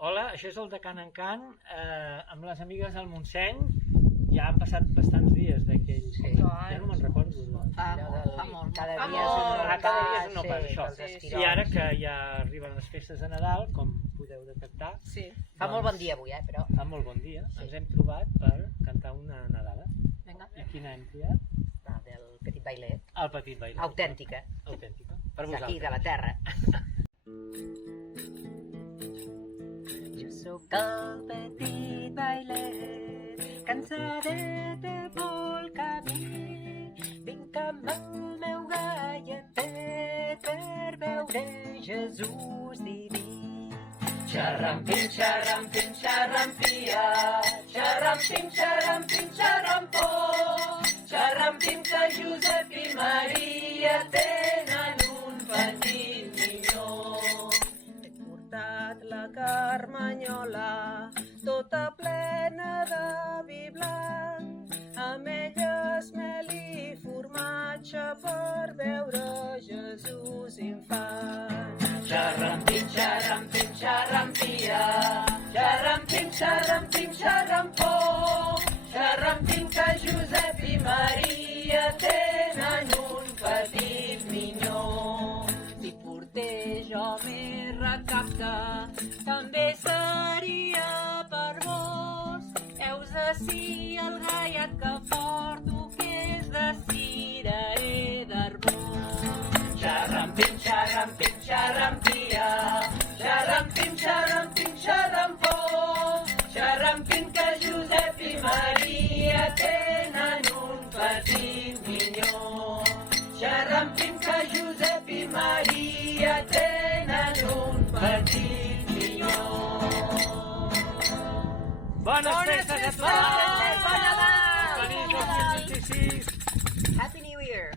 Hola, això és el de Can en Can, amb les amigues del Montseny. Ja han passat bastants dies d'aquell... Ja no me'n recordo. Fa molt. Cada Fa dia és un molt. nou Cada dia és pas, un nou pas, sí, això. dels Sí. esquirols. I ara que ja arriben les festes de Nadal, com podeu detectar, Sí. Fa molt bon dia avui, però... fa molt bon dia. Ens hem trobat per cantar una Nadala. Vinga. I quina hem triat? La del Petit Bailet. El Petit Bailet. Autèntica. Autèntica. Per D'aquí, vosaltres. de la terra. Jo sóc el Petit Bailet, cansadet de pel camí. Vinc amb el meu galletet per veure Jesús diví. Xarrampim, xarrampim, xarrampia, xarrampim, xarrampim, xarrampó. Xarrampim que Josep i Maria tenen un petit minyó. He portat la carmanyola tota plena de vi blanc, amb elles mel i formatge per veure Jesús infant. Xarrampim, xarrampim, xarrampia, xarrampim, xarrampim, xarrampó. Xarrampim que Josep i Maria tenen un petit minyó. Si portés jo més recapte, també seria per vos. Heus ací el gallet que porto, que és de cirerer d'Arbós. Xarrampim, xarrampim, xarrampia, xarrampim, xarrampim, xarrampó. Xarrampim que Josep i Maria tenen un petit minyó. Xarrampim que Josep i Maria tenen un petit minyó. Bones festes a tots! Bon Nadal! Feliç 2026! Happy New Year!